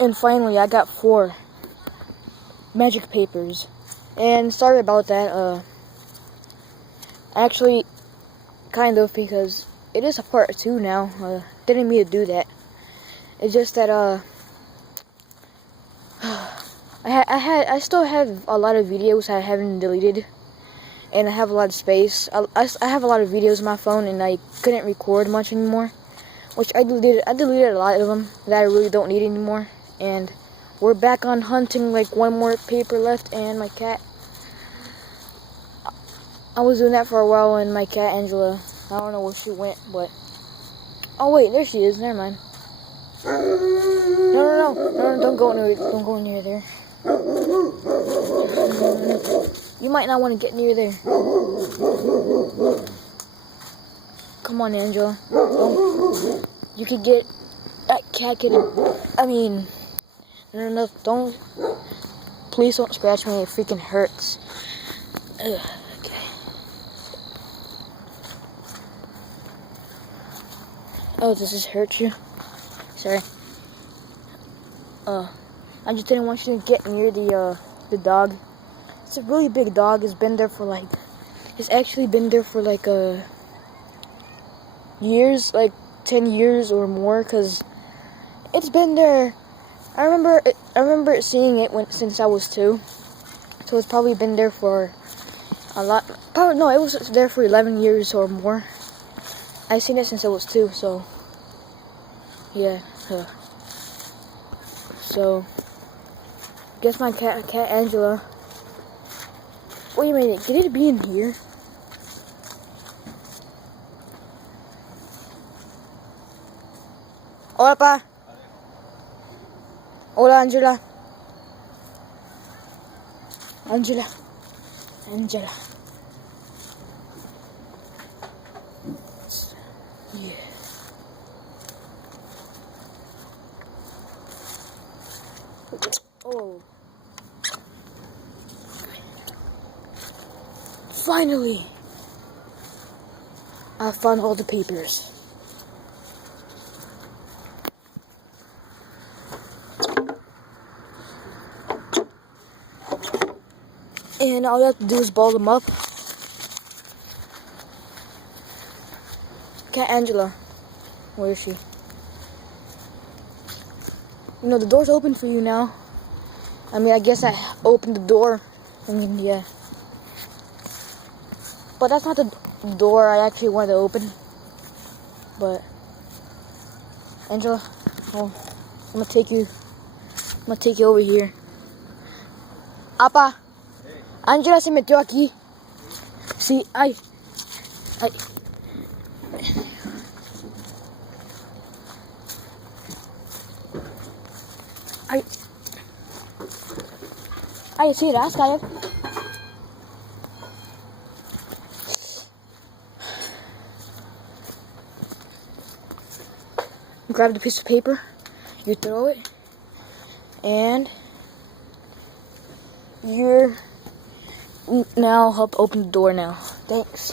And finally, I got 4 magic papers. And sorry about that. Actually, kind of, because it is a part 2 now. Didn't mean to do that. It's just that I still have a lot of videos I haven't deleted, and I have a lot of space. I have a lot of videos on my phone, and I couldn't record much anymore, which I deleted. I deleted a lot of them that I really don't need anymore. And we're back on hunting, like 1 more paper left, and my cat. I was doing that for a while, and my cat Angela, I don't know where she went, but oh wait, there she is. Never mind. No, don't go near there. You might not want to get near there. Come on, Angela. You could get that cat. I mean, no, don't. Please don't scratch me. It freaking hurts. Ugh, okay. Oh, does this hurt you? Sorry. I just didn't want you to get near the dog. It's a really big dog. It's actually been there for like years, like 10 years or more, cause it's been there. I remember seeing it since I was 2, so it's probably been there for a lot. Probably no, it was there for 11 years or more. I've seen it since I was 2, so yeah. So, guess my cat Angela. Wait a minute, did it be in here? Hola, pa. Hola, Angela. Angela. Yeah. Oh. Finally, I found all the papers. And all you have to do is ball them up. Cat Angela, where is she? You know, the door's open for you now. I mean, I guess I opened the door. I mean, yeah. But that's not the door I actually wanted to open. But, Angela, I'm gonna take you over here. Apa, Angela se metió aquí. Sí, ay. Ay, sí, rasca, Grab the piece of paper, you throw it, and you're now help open the door now. Thanks.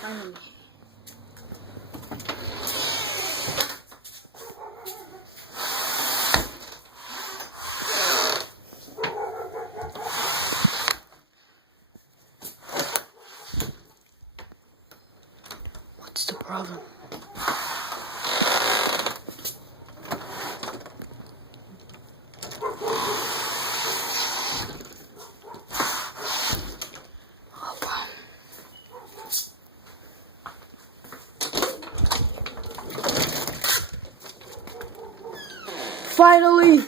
Finally. What's the problem? Oh, wow. Finally!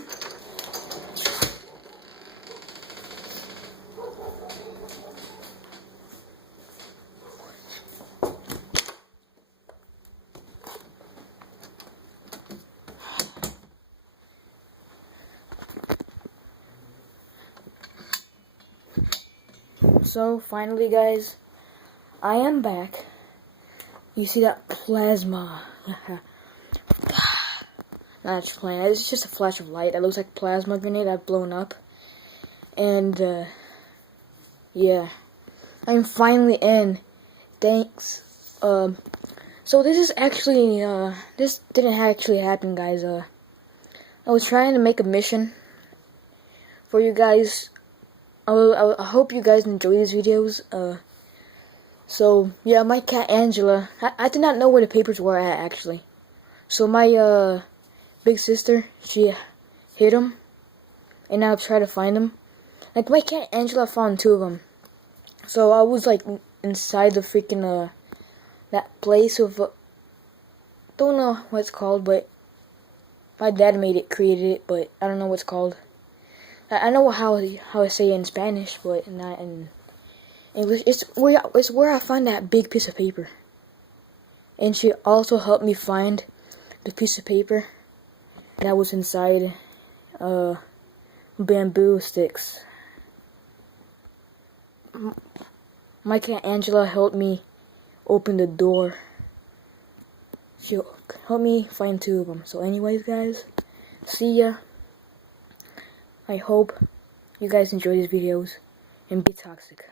So, finally, guys, I am back. You see that plasma? Not just playing. It's just a flash of light that looks like a plasma grenade I've blown up. And, yeah. I'm finally in. Thanks. So this is actually, this didn't actually happen, guys. I was trying to make a mission for you guys. I hope you guys enjoy these videos. So yeah, my cat Angela, I did not know where the papers were at, actually. So my, big sister, she hid them, and I tried to find them. Like, my cat Angela found 2 of them. So I was, like, inside the freaking, that place of, don't know what it's called, but my dad created it, but I don't know what it's called. I know how I say it in Spanish, but not in English. It's where I find that big piece of paper. And she also helped me find the piece of paper that was inside, bamboo sticks. My cat Angela helped me open the door. She helped me find 2 of them. So anyways, guys, see ya. I hope you guys enjoy these videos and be toxic.